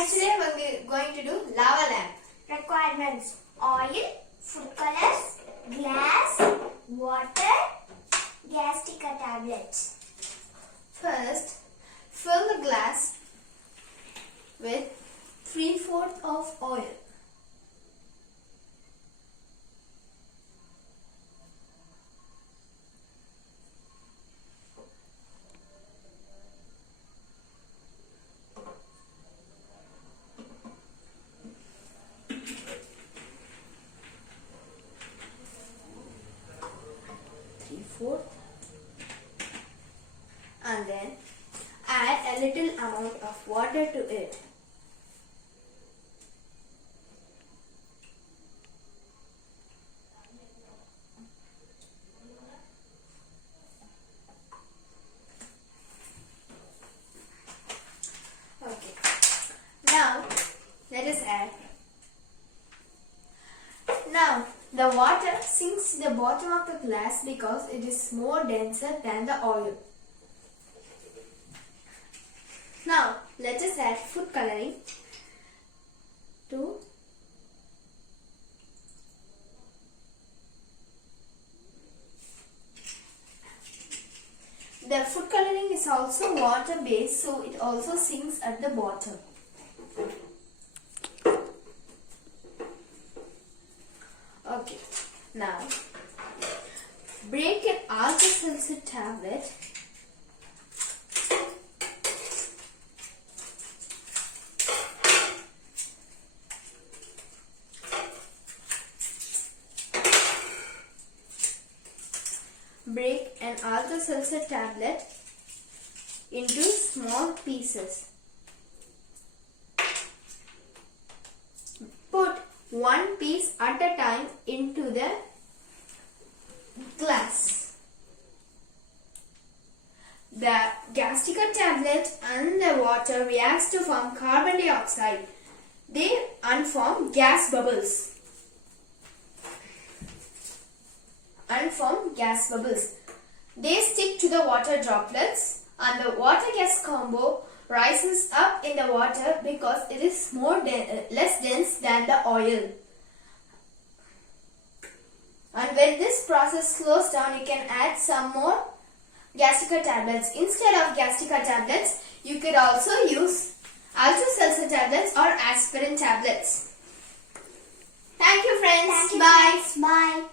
Guys, today we're going to do lava lamp. Requirements: oil, food colors, glass, water, Gastica tablets. First, fill the glass with 3/4 of oil. And then add a little amount of water to it. Okay. Now let us add. Now the water sinks to the bottom of the glass because it is more denser than the oil. Now let us add food coloring to the food coloring is also water based, so it also sinks at the bottom. Okay, now break an alka-seltzer tablet . Break an alka-seltzer tablet into small pieces. Put one piece at a time into the glass. The Gastica tablet and the water reacts to form carbon dioxide. They unform gas bubbles. They stick to the water droplets and the water-gas combo rises up in the water because it is less dense than the oil. And when this process slows down, you can add some more Gastica tablets. Instead of Gastica tablets, you could also use alka-seltzer tablets or aspirin tablets. Thank you, friends. Thank you, Bye. friends. Bye.